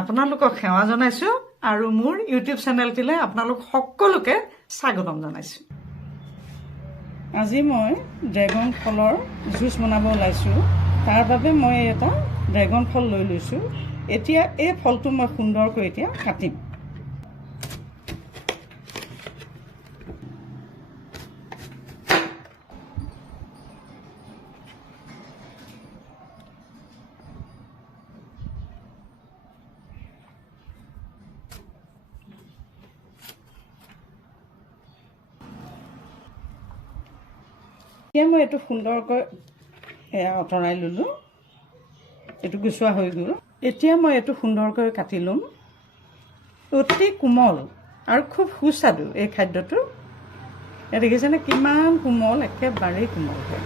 আপোনালোকক সেৱা জনাইছো আৰু মোৰ ইউটিউব চেনেলটিলৈ আপোনালোক সকলোকে স্বাগতম জনাইছো। আজি মই ড্ৰেগন ফলৰ জুচ বনাব ওলাইছো। তাৰ বাবে মই এটা ড্ৰেগন ফল লৈ লৈছো। এতিয়া এই ফলটো মই সুন্দৰকৈ এতিয়া কাটিম। এতিয়া মই এইটো সুন্দৰকৈ আঁতৰাই ল'লোঁ। এইটো গুচোৱা হৈ গ'ল। এতিয়া মই এইটো সুন্দৰকৈ কাটি ল'ম। অতি কোমল আৰু খুব সুস্বাদু এই খাদ্যটো। এয়া দেখিছেনে কিমান কোমল, একেবাৰেই কোমল হয়।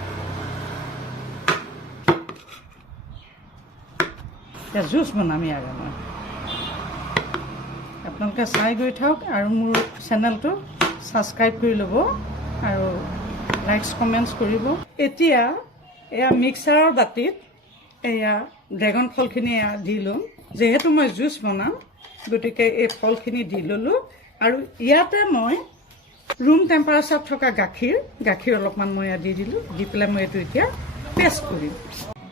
এতিয়া জুচ বনাম ইয়াৰে মই। আপোনালোকে চাই গৈ থাকক আৰু মোৰ চেনেলটো ছাবস্ক্ৰাইব কৰি ল'ব আৰু লাইকছ কমেণ্টছ কৰিব। এতিয়া এয়া মিক্সাৰৰ বাতিত এয়া ড্ৰেগন ফলখিনি এয়া দি ল'ম। যিহেতু মই জুচ বনাম গতিকে এই ফলখিনি দি ল'লোঁ আৰু ইয়াতে মই ৰুম টেম্পাৰেচাৰত থকা গাখীৰ অলপমান মই এয়া দি দিলোঁ। দি পেলাই মই এইটো এতিয়া পেষ্ট কৰিম।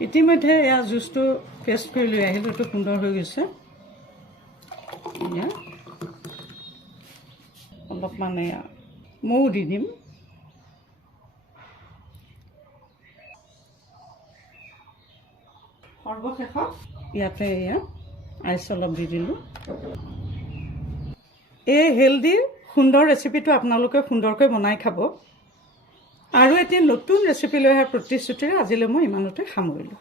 ইতিমধ্যে এয়া জুচটো পেষ্ট কৰি লৈ আহিলোঁ। এইটো সুন্দৰ হৈ গৈছে। এয়া অলপমান এয়া মৌ দি দিম। সৰ্বশেষত ইয়াতে এয়া আইচ অলপ দি দিলোঁ। এই হেল্ডি সুন্দৰ ৰেচিপিটো আপোনালোকে সুন্দৰকৈ বনাই খাব। আৰু এটি নতুন ৰেচিপি লৈ অহাৰ প্ৰতিশ্ৰুতিৰে আজিলৈ মই ইমানতে সামৰিলোঁ।